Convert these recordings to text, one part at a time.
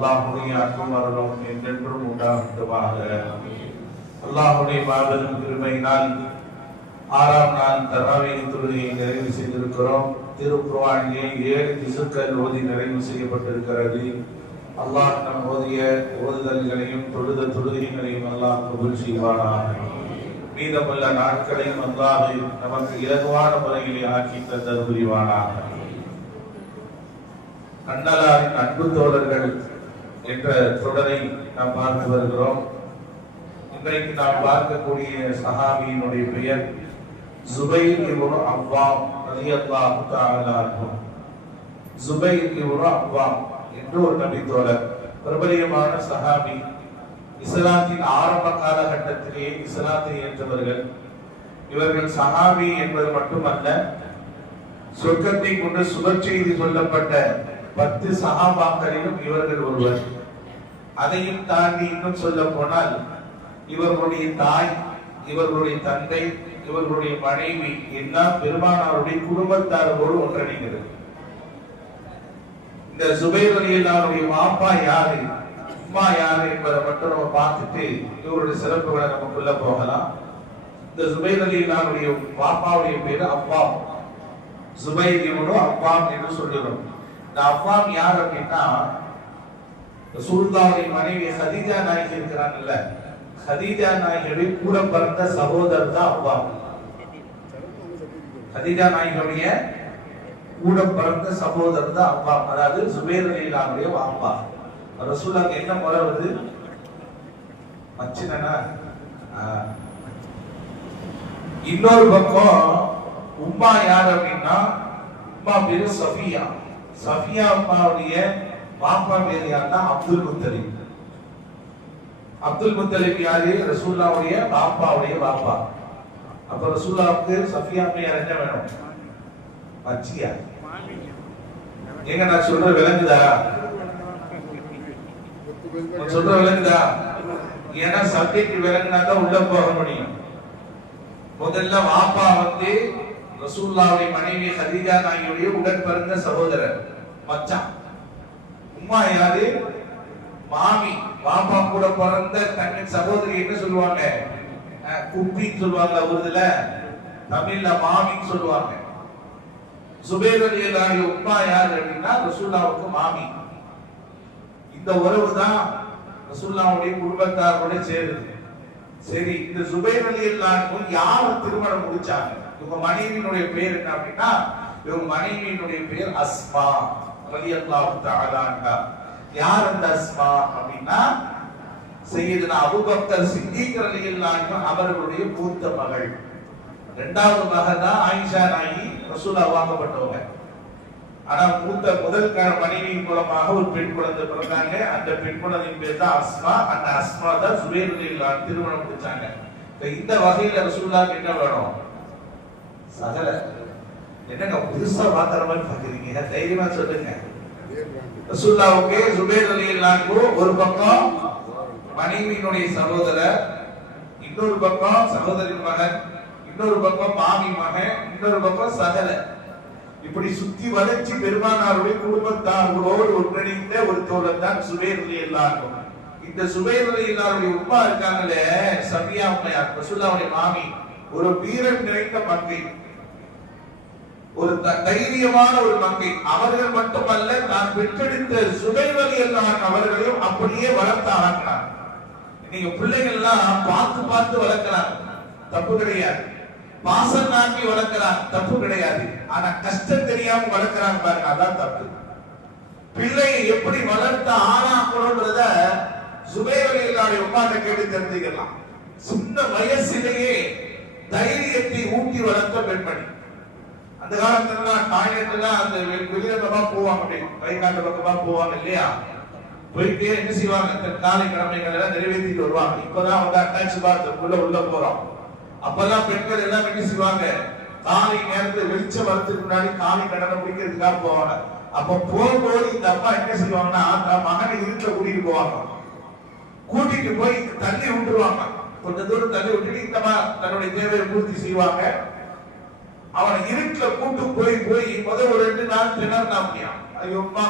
அல்லாஹுடைய அன்புமரலும் என்றென்றும் உண்டாகட்டுமாக. அல்லாஹுடைய மாபெரும் கிருபையினால் ஆறாம் நாள் தராவை தொழுகையை நிறைவு செய்திருக்கிறோம். திருக்குர்ஆனிலே ஏழு திசுக்கள் ஓதி நிறைவு செய்யப்பட்டிருக்கிறது. அல்லாஹ் நம் ஓதிய ஓதுதல்களையும் தொழுத தொழுகைகளையும் அல்லாஹ் கபூல் செய்வானாக. மீதமுள்ள நாட்களையும் அல்லாஹ் நமக்கு இலகுவான முறையிலே ஆக்கி தந்த புரிவானாக. அண்ணலாரின் அன்பு தோழர்கள் என்ற தொடரை நாம் பார்த்து வருகிறோம். இன்றைக்கு நாம் பார்க்கக்கூடிய சஹாபியினுடைய பெயர் ஜுபைர் இப்னு அவ்வாம் ரலியல்லாஹு தஆலா ஜுபைர் இப்னு அவ்வாம் என்று ஒரு நபித்தோழர் பிரபலியமான சஹாபி இஸ்லாத்தின் ஆரம்ப காலகட்டத்திலேயே இஸ்லாத்தை ஏற்றவர்கள். இவர்கள் சஹாபி என்பது மட்டுமல்ல சொர்க்கத்தை கொண்டு சுபர் செய்தி சொல்லப்பட்ட பத்து சகாபாக்களிலும் இவர்கள் ஒருவர். அதையும் தாண்டி இன்னும் சொல்ல போனால் இவர்களுடைய தாய் இவர்களுடைய தந்தை இவர்களுடைய மனைவி எல்லாம் பெருமானாருடைய குடும்பத்தாரோடு ஒன்றிணைகிறது இந்த சுபைர் அலியல்லாருடைய மாப்பா யாரு அம்மா யாரு என்பதை மட்டும் நம்ம பார்த்துட்டு இவருடைய சிறப்புகளை நமக்குள்ள போகலாம். இந்த சுபைர் அலியல்லாருடைய பாப்பாவுடைய பேரு அப்பாம் சுபைர் இவனும் அவ்வாம் என்று சொல்லுகிறோம் இந்த அப்பாம் யார் அப்படின்னா சூழ்தாவுடைய மனைவி ஹதீஜா நாயகி இருக்கிறாங்கல்ல. ஹதீஜா நாயகியுடைய கூட பிறந்த சகோதரர் தான் அப்பா ஹதீஜா நாயகியுடைய கூட பிறந்த சகோதரர் தான் அப்பா அதாவது சுபேர் அலிலாவுடைய வாப்பா. ரசூல்லாக்கு என்ன முறை வருது? மச்சினா இன்னொரு பக்கம் உம்மா யார் அப்படின்னா உம்மா பேரு சஃபியா. சஃபியா அம்மாவுடைய பாப்பா பேர் யாருன்னா அப்துல் முத்தலிப். அப்துல் முத்தலிப் யாரு? ரசூல்லாவுடைய பாப்பாவுடைய பாப்பா. அப்ப ரசூல்லாவுக்கு சஃபியா அம்மையார் என்ன வேணும்? பச்சியா. எங்க நான் சொல்ற விளங்குதா? நான் சொல்ற விளங்குதா? ஏன்னா சப்ஜெக்ட் விளங்குனா தான் உள்ள போக முடியும். முதல்ல வாப்பா வந்து ரசூல்லாவுடைய மனைவி ஹதீஜா நாயுடைய உடன் பிறந்த சகோதரர் மச்சான். உம்மா யாரு? மாமி. பாப்பா கூட பிறந்த தங்க சகோதரி என்ன சொல்லுவாங்க? குப்பின்னு சொல்லுவாங்க உருதுல தமிழ்ல மாமின்னு சொல்லுவாங்க. சுபேர் உமா யாரு அப்படின்னா ரசூல்லாவுக்கு மாமி. இந்த உறவு தான் ரசூல்லாவுடைய குடும்பத்தாரோட சேருது. சரி இந்த சுபைர் அலி யாரு யார் திருமணம் முடிச்சாங்க? இவங்க மனைவியினுடைய பேர் என்ன அப்படின்னா இவங்க மனைவியினுடைய பேர் அஸ்மா. ரலியல்லாஹு தஆலா அன்ஹா. யார் அந்த அஸ்மா அப்படின்னா? சையதுனா அபூபக்கர் சித்திக் ரலியல்லாஹு அன்ஹு அவர்களுடைய மூத்த மகள். இரண்டாவது மகள் தான் ஆயிஷா நாயி ரசூலா வாங்கப்பட்டவங்க. ஆனா மூத்த முதல் க- மூலமாக ஒரு பெண் குழந்தை பிறந்தாங்க. அந்த பெண் குழந்தையின் பேர் தான் அஸ்மா. அந்த அஸ்மா தான் சுபேர் திருமணம் முடிச்சாங்க. இந்த வகையில ரசூலுல்லாஹ்க்கு என்ன வேணும்? சகல. என்னங்க புதுசா பாக்குற மாதிரி பாக்குறீங்க தைரியமா சொல்லுங்க. ரசூல்லாவுக்கு சுபேர் ரலியல்லாஹு ஒரு பக்கம் மனைவியினுடைய சகோதரர் இன்னொரு பக்கம் சகோதரின் மகன் இன்னொரு பக்கம் மாமி மகன் இன்னொரு பக்கம் சகல இப்படி சுத்தி வளைச்சு பெருமானாருடைய குடும்பத்தாரோடு ஒன்றிணைந்த ஒரு தோழர் தான் சுபேர் ரலியல்லாஹு இந்த சுபேர் ரலியல்லாஹுடைய உம்மா இருக்காங்களே சபியா அம்மையார் ரசூல்லாவுடைய மாமி. ஒரு வீரம் நிறைந்த மங்கை ஒரு த- தைரியமான ஒரு மங்கை அவர்கள் மட்டுமல்ல நான் பெற்றெடுத்த சுபைவலி எல்லாம் அவர்களையும் அப்படியே வளர்த்து ஆக்கினார் நீங்க பிள்ளைகள் எல்லாம் பார்த்து பார்த்து வளர்க்கலாம். தப்பு கிடையாது. பாசம் நாட்டி வளர்க்கலாம். தப்பு கிடையாது. ஆனா கஷ்டம் தெரியாம வளர்க்கிறாங்க பாருங்க அதான் தப்பு. பிள்ளையை எப்படி வளர்த்து ஆளாக்கணும்ன்றத சுபேவலிகளுடைய உட்கார்ந்து கேட்டு தெரிஞ்சுக்கலாம். சின்ன வயசிலேயே தைரியத்தை ஊட்டி வளர்த்த பெண்மணி. அந்த காலத்துல டாய்லெட்ல அந்த வெ- போவாங்க அப்படி. கைகாட்டு பக்கமா போவாங்க இல்லையா? போயிட்டு என்ன செய்வாங்க? தன் காலை கடமைகள் எல்லாம் நிறைவேற்றிட்டு வருவாங்க. இப்பதான் வந்து அட்டாச் பாத்ரூம்குள்ள உள்ள போறோம். அப்பெல்லாம் பெண்கள் எல்லாம் என்ன செய்வாங்க? காலை நேரத்துல வெளிச்சம் வரதுக்கு முன்னாடி காலை கடனை முடிக்கிறதுக்காக போவாங்க. அப்ப போகும்போது இந்த அப்பா என்ன செய்வாங்கன்னா தன் மகனை இருக்க கூட்டிட்டு போவாங்க. கூட்டிட்டு போய் தள்ளி விட்டுருவாங்க கொஞ்ச தூரம் தள்ளி விட்டுட்டு இந்த தன்னுடைய தேவையை பூர்த்தி செய்வாங்க. அவனை இருட்டில் கூட்டு போய் போய் முதல் ஒரு ரெண்டு நாள் திணறினா அப்படியா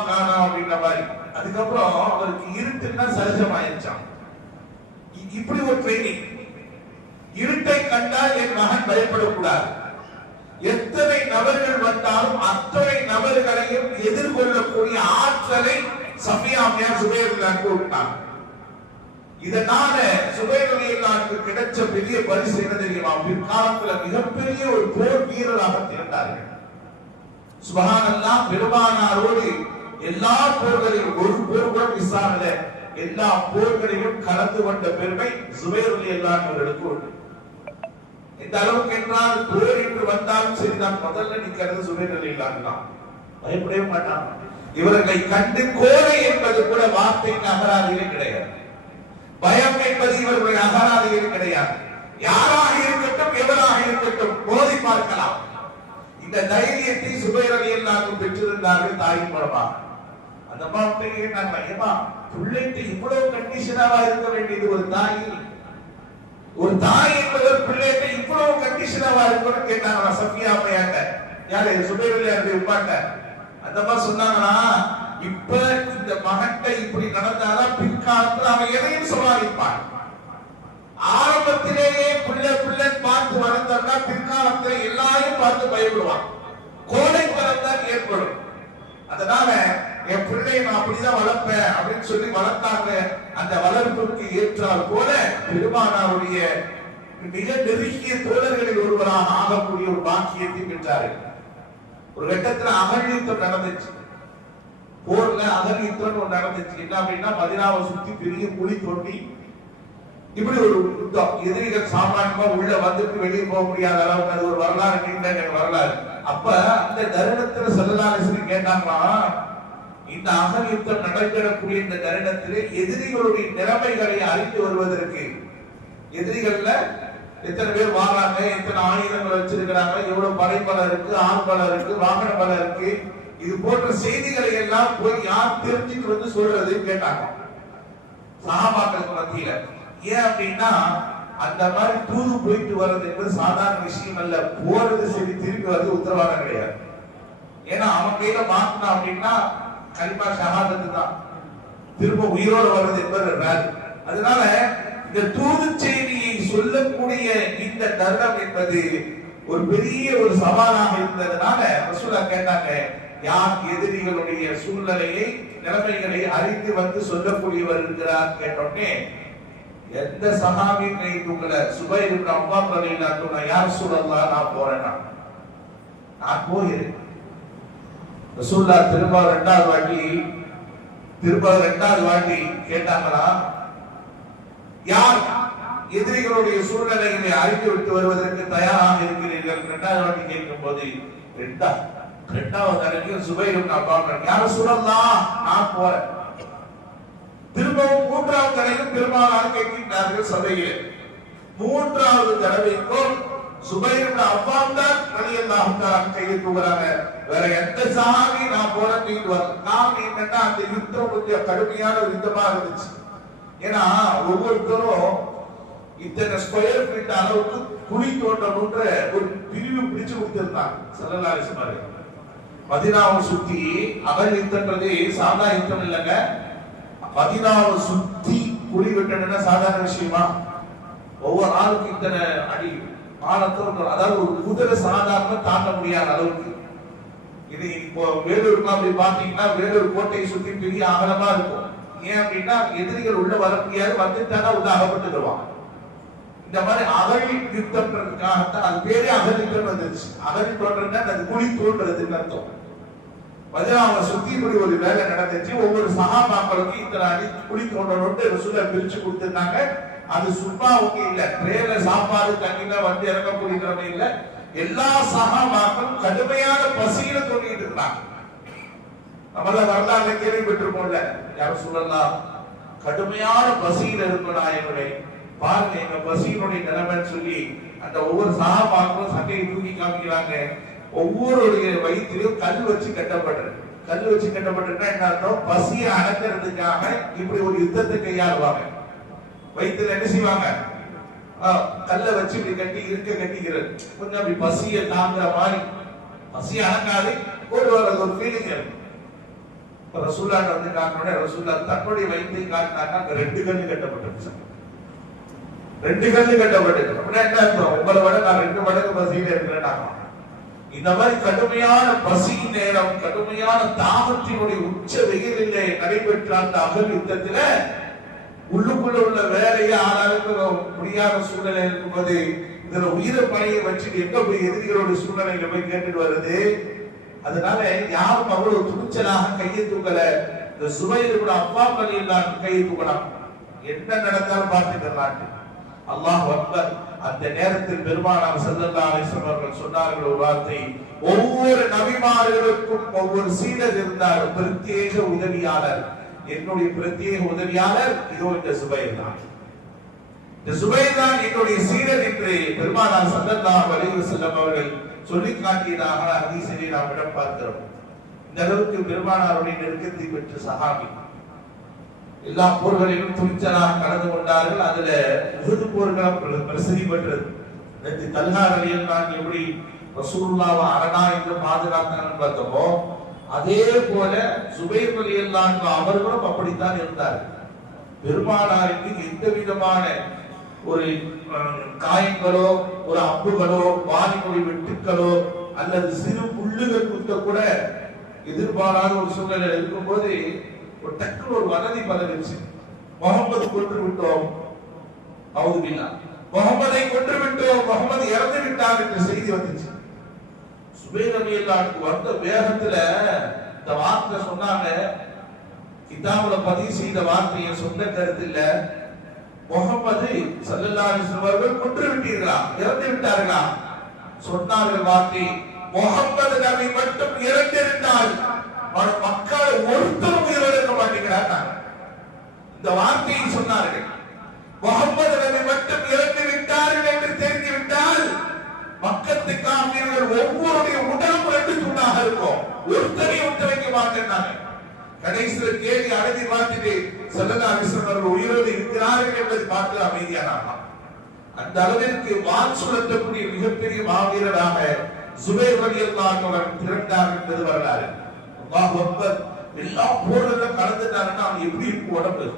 காணா அப்படின்ற மாதிரி. அதுக்கப்புறம் அவருக்கு இருட்டுன்னா சகஜம் ஆயிடுச்சான் இப்படி ஒரு ட்ரைனிங் இருட்டை கண்டால் என் மகன் பயப்படக்கூடாது. எத்தனை நபர்கள் வந்தாலும் அத்தனை நபர்களையும் எதிர்கொள்ளக்கூடிய ஆற்றலை சஃபியாமியா சுபேர் விட்டார் இதனால சுபேருல்லாக்கு கிடைச்ச பெரிய பரிசு என்ன தெரியுமா? பிற்காலத்துல மிகப்பெரிய ஒரு போர் வீரராக திரண்டார்கள் சுபஹானல்லாஹ் பெருமானாரோடு எல்லா போர்களிலும் ஒரு போர் கூட மிஸ் ஆகல. எல்லா போர்களிலும் கலந்து கொண்ட பெருமை சுபேருலி எல்லார்களுக்கு உண்டு. இந்த அளவுக்கு என்றால் போர் என்று வந்தாலும் சரிதான். முதல்ல நிக்கிறது சுபேருலி தான் பயப்படவே மாட்டான் இவர்களை கண்டு கோரை என்பது கூட வார்த்தைக்கு அகராதியிலே கிடையாது. பயம் என்பது இவர்களுடைய அகராதியில் கிடையாது. யாராக இருக்கட்டும் எவராக இருக்கட்டும் மோதி பார்க்கலாம். இந்த தைரியத்தை சுபைரவி எல்லாரும் பெற்றிருந்தார்கள் தாயின் மூலமாக. அந்த அம்மா கிட்ட கேட்டாங்க ஏமா பிள்ளைக்கு இவ்வளவு கண்டிஷனாவா இருக்க வேண்டியது ஒரு தாய்? ஒரு தாய் என்பவர் பிள்ளைக்கு இவ்வளவு கண்டிஷனாவா இருக்கணும் கேட்டாங்க. சஃபியா அம்மையாட்ட யாரு சுபைரவி அப்படி உப்பாட்ட அந்த அம்மா சொன்னாங்களா? இப்ப இந்த மகன்கிட்ட இப்படி நடந்தாதான் பிற்காலத்தில் அவன் எதையும் சமாளிப்பான் ஆரம்பத்திலேயே பிள்ளை பிள்ளை பார்த்து வளர்ந்தா பிற்காலத்தில் எல்லாரையும் பார்த்து பயப்படுவான். கோடை தான் ஏற்படும். அதனால என் பிள்ளையை நான் அப்படிதான் வளர்ப்பேன் அப்படின்னு சொல்லி வளர்த்தாங்க. அந்த வளர்ப்புக்கு ஏற்றால் போல பெருமானாருடைய மிக நெருங்கிய தோழர்களில் ஒருவராக ஆகக்கூடிய ஒரு பாக்கியத்தை பெற்றார்கள். ஒரு கட்டத்தில் அகழ்வுத்தம் நடந்துச்சு. போர்ல அகழ் யுத்தம் ஒன்று நடந்துச்சு. என்ன அப்படின்னா மதினாவை சுத்தி பெரிய குழி தோண்டி இப்படி ஒரு யுத்தம். எதிரிகள் சாமானியமா உள்ள வந்துட்டு வெளியே போக முடியாத அளவுக்கு அது ஒரு வரலாறு நீண்ட வரலாறு. அப்ப அந்த தருணத்துல செல்லலாசரி கேட்டாங்களா இந்த அகல் யுத்தம் நடைபெறக்கூடிய இந்த தருணத்திலே எதிரிகளுடைய நிலைமைகளை அறிந்து வருவதற்கு. எதிரிகள்ல எத்தனை பேர் வாராங்க எத்தனை ஆயுதங்கள் வச்சிருக்கிறாங்க எவ்வளவு படைப்பலம் இருக்கு ஆண் பலம் இருக்கு வாகன பலம் இருக்கு இது போன்ற செய்திகளை எல்லாம் போய் யார் தெரிஞ்சுட்டு வந்து சொல்றது கேட்டாங்க. சகாபாக்களுக்கு மத்தியில. ஏன் அப்படின்னா அந்த மாதிரி தூது போயிட்டு வர்றது என்பது சாதாரண விஷயம் அல்ல. போறது சரி திருப்பி வர்றது உத்தரவாதம் கிடையாது. ஏன்னா அவன் கையில மாத்தினா அப்படின்னா கண்டிப்பா ஷஹாதத்து தான். திரும்ப உயிரோடு வர்றது என்பது rare. அதனால இந்த தூது செய்தியை சொல்லக்கூடிய இந்த தருணம் என்பது ஒரு பெரிய ஒரு சவாலாக இருந்ததுனால ரசூலா கேட்டாங்க யார் எதிரிகளுடைய சூழ்நிலையை நிலைமைகளை அறிந்து வந்து சொல்லக்கூடியவர் இருக்கிறார் கேட்டோடனே எந்த சஹாபியும் கை தூக்கல சுபைர் இருக்கிற அம்மா ரலியல்லாஹு யார் சொல்லலாம் நான் போறேன்னா நான் போயிருக்கேன். ரசூல்லா திரும்ப ரெண்டாவது வாட்டி திரும்ப ரெண்டாவது வாட்டி கேட்டாங்களா? யார் எதிரிகளுடைய சூழ்நிலைகளை அறிந்து விட்டு வருவதற்கு தயாராக இருக்கிறீர்கள்? இரண்டாவது வாட்டி கேட்கும் போது ரெண்டா. ரெண்டாவது தடவை சுபைரும் அப்பா யார சொல்லலாம் நான் போறேன். திரும்பவும் மூன்றாவது தடவையும் பெருமானார் கேட்கின்றார்கள் சபையிலே. மூன்றாவது தடவைக்கும் சுபைரும் அப்பா தான் ரலியல்லாஹு தஆலா கையை தூக்குறாங்க. வேற எந்த சஹாபி நான் போறேன் நீங்க வரல நான் என்னன்னா அந்த யுத்தம் கொஞ்சம் கடுமையான ஒரு யுத்தமா இருந்துச்சு. ஏன்னா ஒவ்வொருத்தரும் இத்தனை ஸ்கொயர் ஃபீட் அளவுக்கு குழி தோண்டணுன்ற ஒரு பிரிவு பிடிச்சு கொடுத்திருந்தாங்க. சல்லல்லாஹு மாதிரி மதினாவை சுத்தி அகல் யுத்தம்ன்றது சாதா யுத்தம் இல்லைங்க. மதினாவை சுத்தி குழி வெட்டணும்னா சாதாரண விஷயமா? ஒவ்வொரு ஆளுக்கு இத்தனை அடி ஆழத்தோட அதாவது ஒரு குதிரை சாதாரண தாண்ட முடியாத அளவுக்கு. இது இப்போ வேலூருக்கு அப்படி பாத்தீங்கன்னா வேலூர் கோட்டையை சுத்தி பெரிய அகலமா இருக்கும். ஏன் அப்படின்னா எதிரிகள் உள்ள வர முடியாது வந்துட்டானா உள்ள அகப்பட்டுடுவாங்க. இந்த மாதிரி அகழ் யுத்தம்ன்றதுக்காகத்தான் அது பேரே அகல் யுத்தம் வந்துருச்சு. அகழ் தோன்றதுன்னா அது குழி தோன்றதுன்னு அர்த்தம். பதினாவ சுத்தி இப்படி ஒரு வேலை நடந்துச்சு. ஒவ்வொரு சகாபாக்களுக்கும் இத்தனை அடி குடி தோண்டணும்னு ரசூல பிரிச்சு கொடுத்துருந்தாங்க. அது சும்மாவுக்கு இல்ல. ட்ரெயின்ல சாப்பாடு தண்ணில வந்து இறங்கக்கூடியவங்க இல்ல. எல்லா சகாபாக்களும் கடுமையான பசியில தோண்டிட்டு இருந்தாங்க. நம்மள வரலாறுல கேள்விப்பட்டிருப்போம்ல. யாரும் சொல்லலாம் கடுமையான பசியில இருக்கணும் என்னுடைய பாருங்க எங்க பசியினுடைய நிலைமைன்னு சொல்லி அந்த ஒவ்வொரு சகாபாக்களும் சட்டையை தூக்கி காமிக்கிறாங்க. ஒவ்வொருடைய வயிற்றிலும் கல் வச்சு கட்டப்பட்டிருக்கு கல் வச்சு கட்டப்பட்டிருக்கா என்ன அர்த்தம்? பசியை அடக்கிறதுக்காக இப்படி ஒரு யுத்தத்தை கையாளுவாங்க. வயிற்றுல என்ன செய்வாங்க? கல்ல வச்சு இப்படி கட்டி இருக்க கட்டிக்கிறது. கொஞ்சம் அப்படி பசியை தாங்குற மாதிரி. பசி அடங்காது. ஒரு ஒரு ஒரு ஃபீலிங் இருக்கும் ரசூல்லா வந்து காட்டினோட ரசூல்லா தன்னுடைய வயிற்றை காட்டினாங்க ரெண்டு கண்ணு கட்டப்பட்டிருச்சு ரெண்டு கண்ணு கட்டப்பட்டிருக்கு. அப்படின்னா என்ன அர்த்தம்? உங்களை விட நான் ரெண்டு மடங்கு பசியில இருக்கிறேன் இந்த மாதிரி கடுமையான பசி நேரம் கடுமையான தாகத்தினுடைய உச்ச வெயிலிலே நடைபெற்ற அந்த அகல் யுத்தத்துல உள்ளுக்குள்ள உள்ள வேலையை ஆளாளுக்கு முடியாத சூழ்நிலை இருக்கும்போது இதுல உயிரை பணியை வச்சுட்டு எங்க போய் எதிரிகளோட சூழ்நிலையில போய் கேட்டுட்டு வருது அதனால யாரும் அவ்வளவு துணிச்சலாக கையை தூக்கல. இந்த சுவையில் கூட அப்பா பள்ளியில் கையை தூக்கலாம் என்ன நடந்தாலும் பார்த்துக்கலாம் அல்லாஹ் அக்பர். அந்த நேரத்தில் பெருமானார் செல்லல்லாரை அலைஹி அவர்கள் சொன்னார்கள் ஒரு வார்த்தை ஒவ்வொரு நபிமார்களுக்கும் ஒவ்வொரு சீலர் இருந்தார் பிரத்யேக உதவியாளர். என்னுடைய பிரத்யேக உதவியாளர் இதோ இந்த சுபைர் தான். இந்த சுபைர் தான் என்னுடைய சீலர் என்று பெருமானார் ஸல்லல்லாஹு வலிவு செல்லம் அவர்கள் சொல்லி காட்டியதாக ஹதீஸிலே நாம் இடம் பார்க்கிறோம். இந்த அளவுக்கு பெருமானாருடைய நெருக்கத்தை பெற்ற சகாமி எல்லா போர்களிலும் துணிச்சலாக கலந்து கொண்டார்கள். அதுல உஹது போர்களும் பிரசித்தி பெற்றது. நேற்று தல்ஹார் நான் எப்படி ரசூல்லாவை அரணா என்று பாதுகாத்தாங்கன்னு பார்த்தோமோ அதே போல சுபைர் அலியல் அவர்களும் அப்படித்தான் இருந்தார் பெருமானாருக்கு எந்த விதமான ஒரு காயங்களோ ஒரு அம்புகளோ வாலிமொழி வெட்டுக்களோ அல்லது சிறு புல்லுகள் குத்த கூட எதிர்பாராத ஒரு சூழ்நிலை இருக்கும்போது ஒரு டக்குனு ஒரு வதந்தி பதவிச்சு முகமது கொன்று விட்டோம். அவுதுபில்லா. முகமதை கொன்று விட்டோம். முகமது இறந்து விட்டார் என்ற செய்தி வந்துச்சு. சுபைர் அலியல்லானுக்கு வந்த வேகத்துல இந்த வார்த்தை சொன்னாங்க. கிதாபுல பதிவு செய்த வார்த்தையை சொன்ன கருத்து இல்ல முகமது சல்லல்லாஹி அவர்கள் கொன்று விட்டீர்களா? இறந்து விட்டார்களா? சொன்னார்கள் வார்த்தை முகமது நபி மட்டும் இறந்திருந்தால் மக்கள் ஒருத்தர் உயிரிழக்க மாட்டேங்கிறார் இந்த வார்த்தையை சொன்னார்கள். முகமது நபி மட்டும் இறந்து விட்டார்கள் என்று தெரிந்து விட்டால் மக்கத்து காப்பீர்கள் ஒவ்வொருடைய உடலும் ரெண்டு துண்டாக இருக்கும். ஒருத்தரையும் ஒத்து வைக்க மாட்டேன்னாங்க கடைசியில கேள்வி அழுதி பார்த்துட்டு செல்லதா அவர்கள் உயிரோடு இருக்கிறார்கள் என்பதை பார்த்து அமைதியானாங்க. அந்த அளவிற்கு வால் சுழத்தக்கூடிய மிகப்பெரிய மாவீரராக சுபேர் ரலியல்லாஹு அவர்கள் திரண்டார் என்பது வரலாறு. எல்லாம் அக்பர் எல்லா அவன் எப்படி இருக்கும் உடம்பு?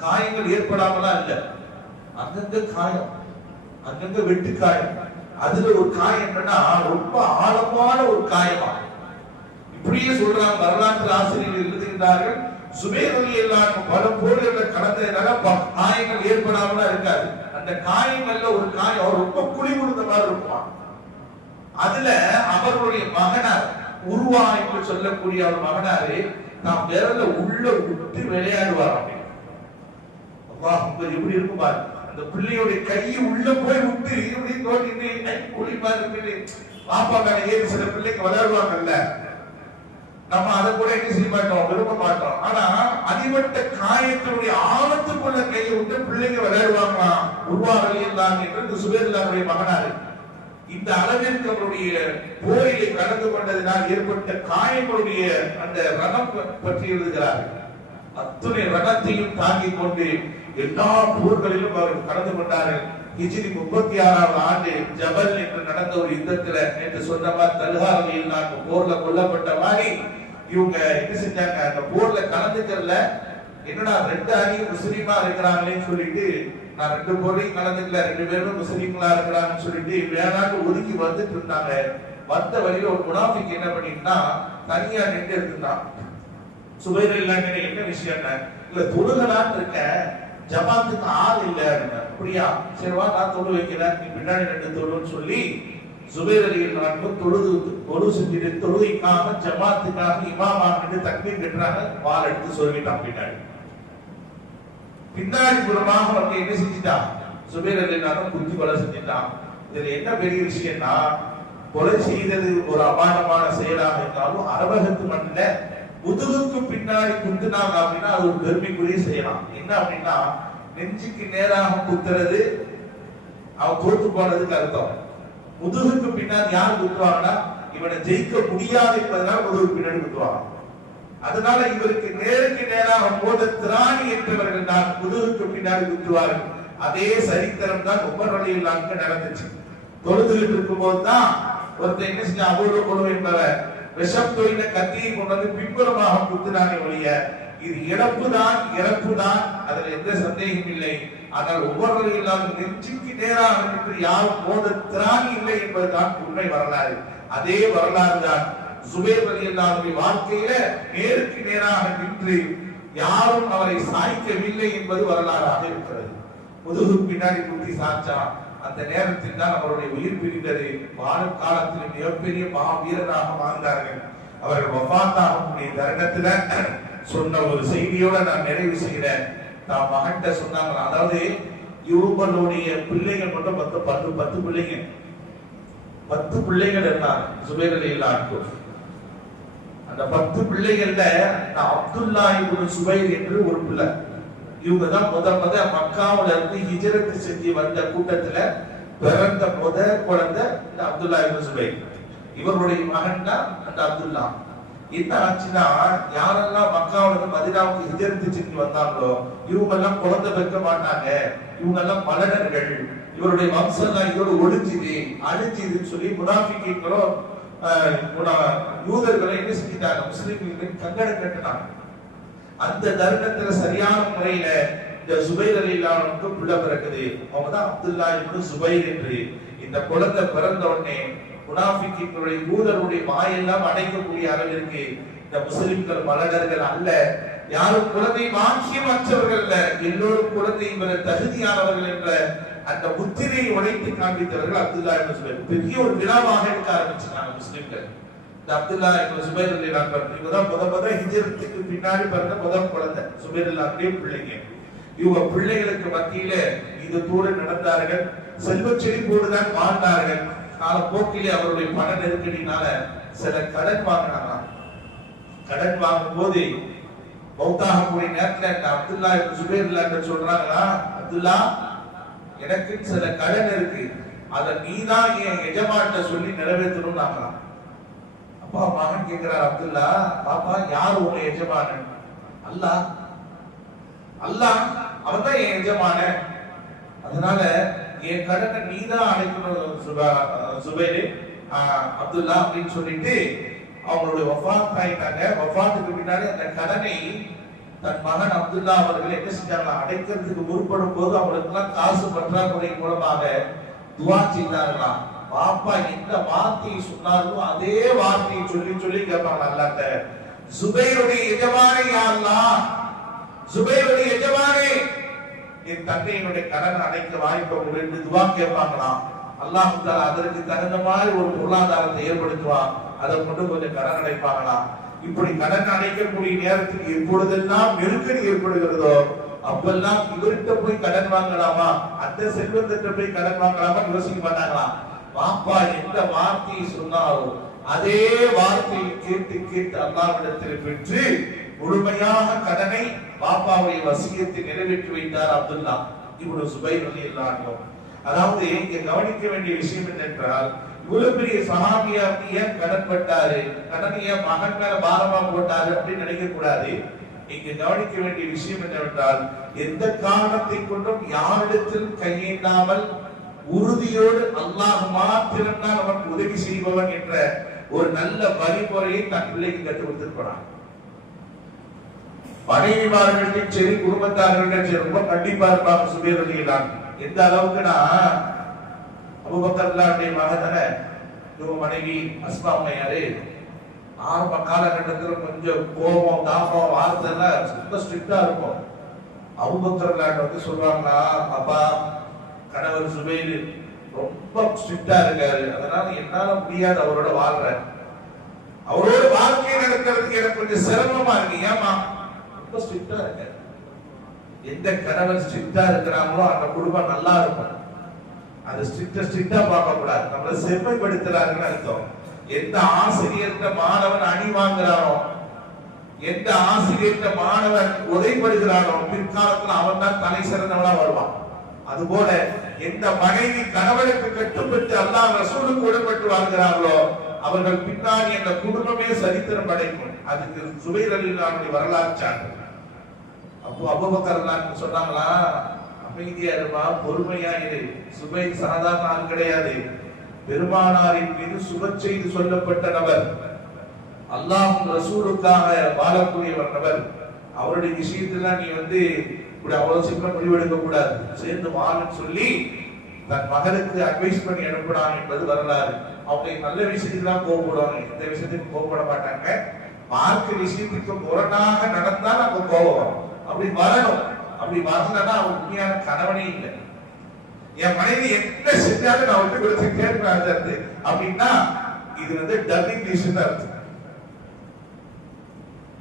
காயங்கள் ஏற்படாமலாம் இல்ல. அங்கங்க காயம் அங்கங்க வெட்டு காயம். அதுல ஒரு காயம் என்னன்னா ரொம்ப ஆழமான ஒரு காயமா. இப்படியே சொல்றாங்க வரலாற்று ஆசிரியர்கள் எழுதுகின்றார்கள் சுபேர் எல்லாம் பல போர்களை கலந்ததுனால ப- காயங்கள் ஏற்படாமலாம் இருக்காது. அந்த காயங்கள்ல ஒரு காயம் அவர் ரொம்ப குழி கொடுத்த மாதிரி இருப்பான் அதுல அவர்களுடைய மகனார் உருவா என்று சொல்லக்கூடிய அவர் மகனாரு நாம் விரல உள்ள விட்டு விளையாடுவார் அல்லாஹ் எப்படி இருக்கும் பாரு. அந்த பிள்ளையுடைய கையை உள்ள போய் விட்டு இப்படி தோண்டி குளிப்பா இருக்கு பாப்பா மேல ஏறி சில பிள்ளைங்க விளையாடுவாங்கல்ல. நம்ம அதை கூட என்ன செய்ய மாட்டோம் விரும்ப மாட்டோம். ஆனா அடிபட்ட காயத்தினுடைய ஆபத்துக்குள்ள கையை விட்டு பிள்ளைங்க விளையாடுவாங்களாம். உருவாகலையும் தான் என்று இந்த சுபேர்லாவுடைய மகனாரு. இந்த அளவிற்கு அவருடைய போரிலே கலந்து கொண்டதினால் ஏற்பட்ட காயங்களுடைய அந்த ரணம் பற்றி எழுதுகிறார்கள். அத்துணை ரணத்தையும் தாங்கிக் கொண்டு எல்லா போர்களிலும் அவர் கலந்து கொண்டார்கள். ஹிஜிரி முப்பத்தி ஆறாவது ஆண்டு ஜபல் என்று நடந்த ஒரு யுத்தத்துல நேற்று சொன்ன மாதிரி தல்ஹாரில் நான் போர்ல கொல்லப்பட்ட மாதிரி இவங்க என்ன செஞ்சாங்க? அந்த போர்ல கலந்துக்கிறதுல என்னடா ரெண்டு அணியும் முஸ்லீமா இருக்கிறாங்களேன்னு சொல்லிட்டு நான் ரெண்டு பொருளையும் கலந்துக்கல ரெண்டு பேரும் முஸ்லீம்களா இருக்கிறாங்கன்னு சொல்லிட்டு வேணாட்டு ஒதுக்கி வந்துட்டு இருந்தாங்க. வந்த வழியில ஒரு முனாஃபிக் என்ன பண்ணிட்டுனா தனியா நின்று இருந்தான். சுபைர் இல்லாங்க என்ன விஷயம் என்ன? இல்ல தொழுகலான் இருக்க ஜமாத்துக்கு ஆள் இல்ல. அப்படியா? சரி வா நான் தொழு வைக்கிறேன். நீ பின்னாடி ரெண்டு தொழுன்னு சொல்லி சுபைர் அலி நாட்கள் தொழுது தொழு செஞ்சுட்டு தொழுகைக்காக ஜமாத்துக்காக இமாமாக்கிட்டு தண்ணீர் கட்டுறாங்க. வால் எடுத்து சொல்லிட்டான் பின்னாடி. பின்னாடி புறமாக வந்து என்ன செஞ்சுட்டான் சுபேர் அலி நாட்கள் குத்தி கொலை செஞ்சுட்டான் இதுல என்ன பெரிய விஷயம்னா கொலை செய்தது ஒரு அபாண்டமான செயலாக இருந்தாலும் அரபகத்து மண்ணில முதுகுக்கு பின்னாடி குத்துனாங்க அப்படின்னா அது ஒரு பெருமைக்குரிய செய்யலாம் என்ன அப்படின்னா நெஞ்சுக்கு நேராக குத்துறது அவன் தோத்து போனதுக்கு அர்த்தம். முதுகுக்கு பின்னாடி யார் குத்துவாங்கன்னா இவனை ஜெயிக்க முடியாது என்பதனால் முதுகுக்கு பின்னாடி குத்துவாங்க. அதனால இவருக்கு நேருக்கு நேராக மோத திராணி என்றவர்கள் நான் முதுகுக்கு பின்னாடி குத்துவார்கள். அதே சரித்திரம் தான் உமர் அலியுல்லாவுக்கு நடந்துச்சு. தொழுதுகிட்டு இருக்கும் தான் ஒருத்தர் என்ன செஞ்ச அபூர்வ குழு என்பவர் விஷம் தொழில கத்தியை கொண்டு வந்து பின்புறமாக குத்துனாங்க ஒழிய இது இழப்பு தான் இறப்பு தான். அதுல எந்த சந்தேகம் இல்லை. ஆனால் ஒவ்வொரு இல்லாத நெஞ்சுக்கு நேராக யாரும் போத திராணி இல்லை என்பதுதான் உண்மை வரலாறு. அதே வரலாறு தான் சுபேர் அலி அல்லாஹுடைய வாழ்க்கையில நேருக்கு நேராக நின்று யாரும் அவரை சாய்க்கவில்லை என்பது வரலாறாக இருக்கிறது. முதுகு பின்னாடி குத்தி சாச்சா அந்த நேரத்தில் தான் அவருடைய உயிர் பிரிந்தது. வாழும் காலத்தில் மிகப்பெரிய மாவீரராக வாழ்ந்தார்கள். அவர்கள் வபாத்தாகக்கூடிய தருணத்துல சொன்ன ஒரு செய்தியோட நான் நிறைவு செய்கிறேன். நான் மகன்கிட்ட சொன்னாங்க அதாவது இவங்களுடைய பிள்ளைகள் மட்டும் பத்து பத்து பத்து பிள்ளைங்க. பத்து பிள்ளைகள் இருந்தாங்க. சுபேர் அலி அந்த பத்து பிள்ளைகள்ல அந்த அப்துல்லா இப்னு சுபைர் என்று ஒரு பிள்ளை. இவங்க தான் முத முத மக்காவுல இருந்து ஹிஜரத்து செஞ்சு வந்த கூட்டத்துல பிறந்த முத குழந்தை இந்த அப்துல்லா இப்னு சுபைர். இவருடைய மகன் தான் அந்த அப்துல்லா. என்ன ஆச்சுன்னா யாரெல்லாம் மக்காவுல இருந்து மதினாவுக்கு ஹிஜரத்து செஞ்சு வந்தாங்களோ இவங்க எல்லாம் குழந்தை பெற்க மாட்டாங்க. இவங்க எல்லாம் மலனர்கள். இவருடைய வம்சம் எல்லாம் இதோடு ஒழிஞ்சுது அழிஞ்சுதுன்னு சொல்லி முனாஃபிக்கீங்களும் யூதர்களை என்ன செஞ்சிட்டாங்க முஸ்லிம்களை கங்கட கட்டினாங்க அந்த தருணத்துல சரியான முறையில இந்த சுபைர் அலி இல்லாமனுக்கு பிள்ளை பிறக்குது. அவங்க தான் அப்துல்லா இப்னு சுபைர் என்று. இந்த குழந்தை பிறந்த உடனே முனாஃபிக்கினுடைய யூதருடைய வாயெல்லாம் அடைக்கக்கூடிய அளவிற்கு இந்த முஸ்லிம்கள் மலடர்கள் அல்ல. யாரும் குழந்தை பாக்கியம் அற்றவர்கள் அல்ல. எல்லோரும் குழந்தை தகுதியானவர்கள் என்ற அந்த முத்திரையை உடைத்து காண்பித்தவர்கள் அப்துல்லா இப்னு சுபைர். பெரிய ஒரு விழாவாக எடுக்க ஆரம்பிச்சாங்க முஸ்லிம்கள். இந்த அப்துல்லா இப்னு சுபைர் அலி அக்பர் இவங்க தான் முத முத ஹிஜரத்துக்கு பின்னாடி பிறந்த முத குழந்தை. சுபைர் அலி பிள்ளைங்க. இவங்க பிள்ளைகளுக்கு மத்தியில இது தூர நடந்தார்கள். செல்வ செழிப்போடு தான் வாழ்ந்தார்கள். காலப்போக்கிலே அவருடைய பண நெருக்கடினால சில கடன் வாங்கினாங்களாம். கடன் வாங்கும் போது மௌத்தாகக்கூடிய நேரத்துல இந்த அப்துல்லா இப்னு சுபைர் இல்லாட்ட சொல்றாங்களா அப்துல்லா எனக்கு சில கடன் இருக்கு. அத நீதான் என் எஜமான்ட்ட சொல்லி நிறைவேற்றணும் நாங்களாம் அப்பா மகன் கேட்கிறார் அப்துல்லா பாப்பா யார் உங்க எஜமான? அல்லாஹ் அல்லாஹ் அவன் தான் என் எஜமான. அதனால என் கடனை நீதான் அடைக்கணும் சுபா சுபைரு அப்துல்லா அப்படின்னு சொல்லிட்டு அவங்களுடைய வஃபாத் ஆயிட்டாங்க வஃபாத்துக்கு பின்னாடி அந்த கடனை தன் மகன் அப்துல்லா அவர்கள் என்ன செஞ்சாங்க அடைக்கிறதுக்கு முற்படும் போது அவங்களுக்கு எல்லாம் காசு பற்றாக்குறை மூலமாக துவா செய்தார்களாம் பாப்பா எந்த வார்த்தையை சொன்னார்களோ அதே வார்த்தையை சொல்லி சொல்லி கேட்பாங்க அல்லாட்ட. சுபைருடைய எஜமானே யாருலா அல்லாஹ். சுபைருடைய எஜமானே. என் தந்தையினுடைய கடன் அடைக்க வாய்ப்பு ரெண்டு துவா கேட்பாங்களாம் அல்லாஹ் அதற்கு தகுந்த மாதிரி ஒரு பொருளாதாரத்தை ஏற்படுத்துவான். அதை கொண்டு கொஞ்சம் கடன் அடைப்பாங்களாம் இப்படி கடன் அடைக்கக்கூடிய நேரத்தில் எப்பொழுதெல்லாம் நெருக்கடி ஏற்படுகிறதோ அப்பெல்லாம் இவர்கிட்ட போய் கடன் வாங்கலாமா? அந்த செல்வத்திட்ட போய் கடன் வாங்கலாமா யோசிக்க மாட்டாங்களாம். பாப்பா எந்த வார்த்தையை சொன்னாரோ அதே வார்த்தையை கேட்டு கேட்டு அல்லாவிடத்தில் பெற்று முழுமையாக கடனை பாப்பாவுடைய வசியத்தை நிறைவேற்றி வைத்தார் அப்துல்லா இவ்வளவு சுபைர் ரலியல்லாஹு அதாவது இங்க கவனிக்க வேண்டிய விஷயம் என்னென்றால் இவ்வளவு பெரிய சஹாபியா ஏன் கடன் பட்டாரு? கடன் ஏன் மகன் மேல பாரமா போட்டாரு அப்படின்னு நினைக்க கூடாது. கவனிக்க வேண்டிய விஷயம் என்னவென்றால் எந்த காரணத்தை கொண்டும் யாரிடத்தில் கையேண்டாமல் உறுதியோடு அல்லாஹ் மாத்திரம்தான் அவன் நமக்கு உதவி செய்பவன் என்ற ஒரு நல்ல வழிமுறையை தன் பிள்ளைக்கு கற்றுக் கொடுத்திருக்கிறான் மனைவிமார்களிடம் சரி குடும்பத்தார்களிடம் சரி ரொம்ப கண்டிப்பா இருப்பாங்க சுபேர் எந்த அளவுக்குன்னா அபுபக்கர்லாவுடைய மகதான இவங்க மனைவி அஸ்மாமையாரு ஆரம்ப காலகட்டத்தில் கொஞ்சம் கோபம் தாபம் வார்த்தைலாம் ரொம்ப ஸ்ட்ரிக்டா இருக்கும். அபுபக்கர்லாட்ட வந்து சொல்லுவாங்களா அப்பா கணவர் சுபைர் ரொம்ப ஸ்ட்ரிக்டா இருக்காரு. அதனால என்னால முடியாது அவரோட வாழ்றேன் அவரோட வாழ்க்கை நடக்கிறதுக்கு எனக்கு கொஞ்சம் சிரமமா இருக்கு. ஏமா ரொம்ப ஸ்ட்ரிக்டா இருக்காரு. எந்த கணவன் ஸ்ட்ரிக்டா இருக்கிறாங்களோ அந்த குடும்பம் நல்லா இருக்கும். அது ஸ்ட்ரிக்டா ஸ்ட்ரிக்டா பார்க்க கூடாது நம்மள செம்மைப்படுத்துறாங்கன்னு அர்த்தம். எந்த ஆசிரியர்கிட்ட மாணவன் அணி வாங்குறானோ எந்த ஆசிரியர்கிட்ட மாணவன் உதைப்படுகிறானோ பிற்காலத்துல அவன் தான் தலை சிறந்தவனா வருவான். அதுபோல எந்த மனைவி கணவனுக்கு கட்டுப்பட்டு அல்லாஹ் ரசூலுக்கு உடன்பட்டு வாழ்கிறார்களோ அவர்கள் பின்னாடி அந்த குடும்பமே சரித்திரம் படைக்கும். அதுக்கு சுபைர் அலிலானுடைய வரலாறு அப்போ அபுபக்கர் சொன்னாங்களா? அமைதியா இருப்பா பொறுமையா இரு. சுபை சாதாரண ஆள் கிடையாது. பெருமானாரின் மீது சுப செய்து சொல்லப்பட்ட நபர். அல்லாஹ் ரசூலுக்காக வாழக்கூடியவர் நபர். அவருடைய விஷயத்துல நீ வந்து இப்படி அவ்வளவு சீக்கிரம் முடிவெடுக்க கூடாது. சேர்ந்து வாழுன்னு சொல்லி தன் மகனுக்கு அட்வைஸ் பண்ணி அனுப்பினான் என்பது வரலாறு. அவங்க நல்ல விஷயத்துக்கு தான் கோவப்படுவாங்க. இந்த விஷயத்துக்கு கோவப்பட மாட்டாங்க. பார்க்க விஷயத்துக்கு முரணாக நடந்தால் நம்ம கோபம் அப்படி வரணும். அப்படி வரலன்னா அவன் உண்மையான கணவனே இல்லை. என் மனைவி என்ன செஞ்சாலும் நான் விட்டு கொடுத்து கேட்கிறேன் அப்படின்னா இது வந்து டப்பிங் இங்கிலீஷ் அர்த்தம்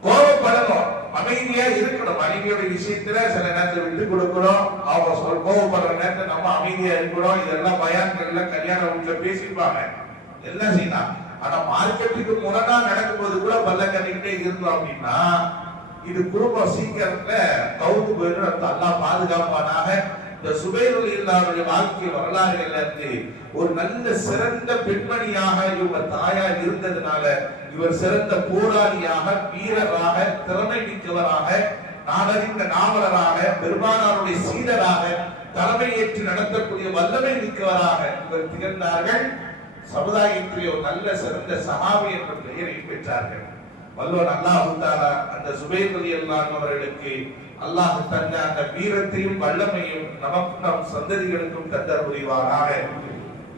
கோபப்படணும் அமைதியா இருக்கணும். மனைவியோட விஷயத்துல சில நேரத்துல விட்டு கொடுக்கணும் அவங்க சொல் கோபப்படுற நேரத்துல நம்ம அமைதியா இருக்கணும் இதெல்லாம் பயான்கள்ல கல்யாண வீட்டுல பேசிப்பாங்க எல்லாம் செய்யலாம். ஆனா மார்க்கெட்டுக்கு முரணா நடக்கும்போது கூட பல்ல கட்டிக்கிட்டே இருந்தோம் அப்படின்னா இது குடும்பம் சீக்கிரத்துல கவுந்து போயிடும் அர்த்தம் பாதுகாப்பானாக இந்த சுபைருள் இல்லாருடைய வாழ்க்கை வரலாறு இருந்து ஒரு நல்ல சிறந்த பெண்மணியாக இவங்க தாயார் இருந்ததுனால இவர் சிறந்த போராளியாக வீரராக திறமை மிக்கவராக நாடறிந்த நாவலராக பெருமானாருடைய சீடராக தலைமையேற்று நடத்தக்கூடிய வல்லமை மிக்கவராக இவர் திகழ்ந்தார்கள். சமுதாயத்திலே ஒரு நல்ல சிறந்த சகாவி என்ற பெயரை பெற்றார்கள். வல்லோன் அல்லாஹ் தாலா அந்த சுபைர் ரலியல்லாஹு அவர்களுக்கு அல்லாஹ் தந்த அந்த வீரத்தையும் வல்லமையும் நமக்கு நம் சந்ததிகளுக்கும் தந்த புரிவாராக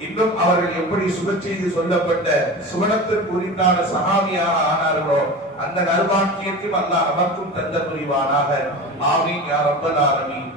இன்னும் அவர்கள் எப்படி சுப சொல்லப்பட்ட சுவனத்திற்கு உரித்தான சகாமியாக ஆனார்களோ அந்த நல்வாக்கியத்தையும் அல்லாஹ் நமக்கும் தந்த புரிவானாக. ஆமீன் யா ரப்பல் ஆலமீன்.